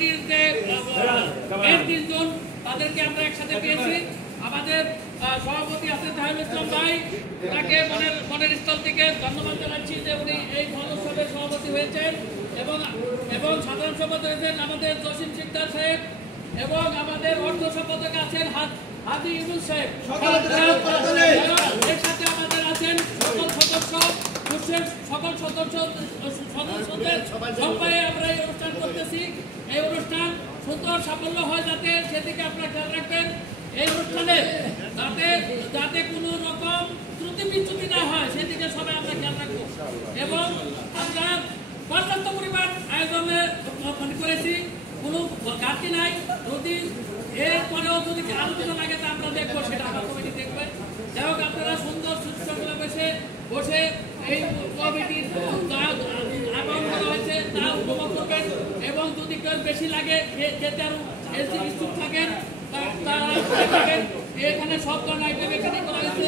কমিটির যে মেন তিনজন তাদেরকে আমরা একসাথে পেয়েছি। আমাদের সভাপতি আছেন তাহিরুল ইসলাম ভাই, তাকে মনের স্থল থেকে ধন্যবাদ জানাচ্ছি যে উনি এই মহোৎসবের সভাপতি হয়েছেন এবং সাধারণ সম্পাদক হয়েছেন আমাদের জসিম সিকদার সাহেব এবং আমাদের অর্থ সম্পাদক আছেন হাজি ইউনুস সাহেব। এর সাথে আমাদের আছেন সকল সদস্যদের সবাই আমরা এই অনুষ্ঠান করতেছি। এই অনুষ্ঠান সুন্দর সাফল্য হয় যাতে সেদিকে আপনারা খেয়াল রাখবেন। এই অনুষ্ঠানে যাতে কোনো রকম ত্রুটি বিচ্যুতি না হয় সেদিকে সবাই আমরা খেয়াল রাখবো এবং আমরা পর্যাপ্ত পরিমাণ আয়োজনে করেছি, কোনো ঘাটতি নাই। যদি এরপরেও যদি আলোচনা লাগে তা আমরা দেখবো, সেটা আমার কমিটি দেখবে। যাই হোক, আপনারা সুন্দর সুস্থগুলো বসে এই কমিটির আহ্বান করা হয়েছে তা উপভোগ করবেন এবং যদি কেউ বেশি লাগে যেতে আরো ইচ্ছুক থাকেন এখানে সব ধরনের আইটেম এখানে করা হয়েছে।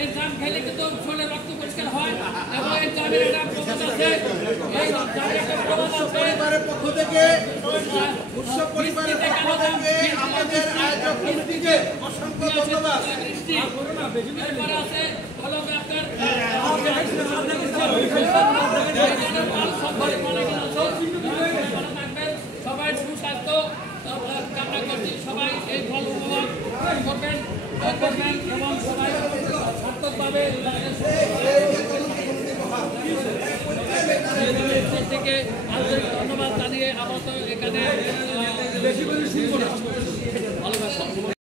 এই জাম খেলে কিন্তু শরীরে রক্ত পরিষ্কার হয় এবং এই জামের একটা প্রবাদ আছে, এই জামের একটা প্রবাদ আছে। পক্ষ থেকে উৎসব পরিবারের পক্ষ থেকে আমাদের আয়োজক কমিটিকে অসংখ্য ধন্যবাদ। এরপরে আছে হলো আপনার সবাই সুস্বাস্থ্য কামনা করছি। সবাই এই ফল উপভোগ করবেন এবং সবাই সার্থকভাবে থেকে আন্তরিক ধন্যবাদ জানিয়ে আপাতত এখানে ভালোবাসা।